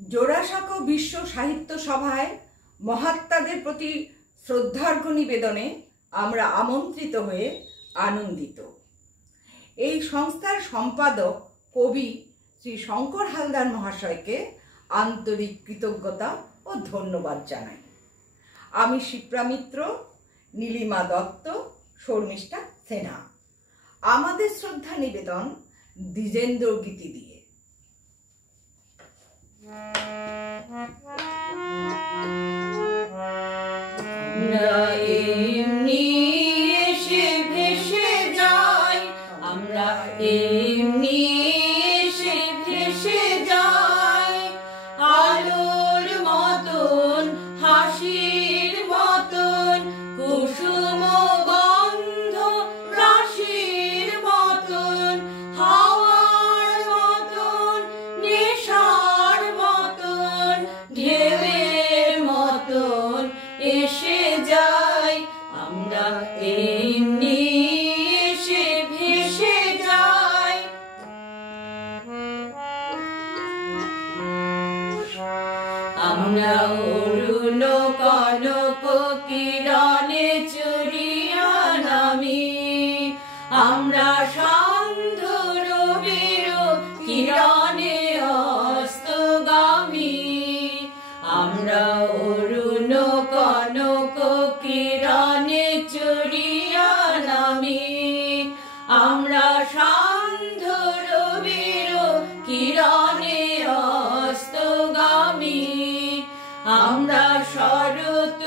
জোড়াসাঁকো বিশ্ব সাহিত্য সভায় মহাত্মাদের প্রতি শ্রদ্ধার্ঘ্য নিবেদনে আমরা আমন্ত্রিত হয়ে আনন্দিত। এই সংস্থার সম্পাদক কবি শ্রী শঙ্কর হালদার মহাশয়কে আন্তরিক কৃতজ্ঞতা ও ধন্যবাদ জানাই। আমি শিপ্রা মিত্র, নীলিমা দত্ত, শর্মিষ্ঠা সেনা। আমাদের শ্রদ্ধা নিবেদন দ্বিজেন্দ্র গীতি দিয়ে। আমরা এমনি এসে ভেসে যাই, আমরা এমনি এসে ভেসে যাই, আলোর মতন হাসির মতন কুসুম গন্ধ রাশির মতন হাওয়ার মতন নেশার মতন ঢেউয়ের মতন এসে যাই, আমরা এমনি এসে ভেসে যাই। আমরা অরুণ কনক কিরণে চুরিয়া নামি, আমরা সান্ধ্য রবির কিরণে অস্তগামী, আমরা অরুণ কনক কিরণে চুরিয়া নামি, আমরা সান্ধ্য রবির কিরণে অস্তগামী, আমরা শরৎ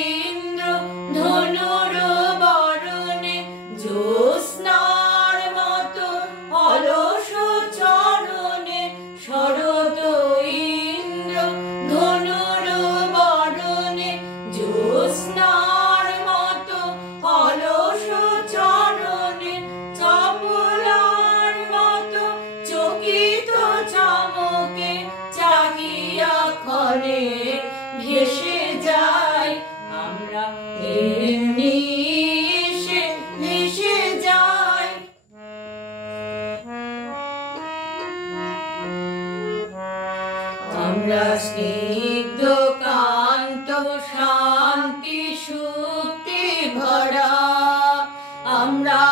ইন্দ্র ধনুর বরণে জ্যোৎস্নার মতো অলস চরণে, শরৎ ইন্দ্র ধনুর বরণে জ্যোৎস্নার মতো অলস চরণে, চপলার মতো চকিত চমকে চাহিয়া ক্ষণে ভেসে যাই, আমরা এমনি এসে ভেসে যাই। আমরা স্নিগ্ধ কান্ত শান্তি সুক্তি ভরা, আমরা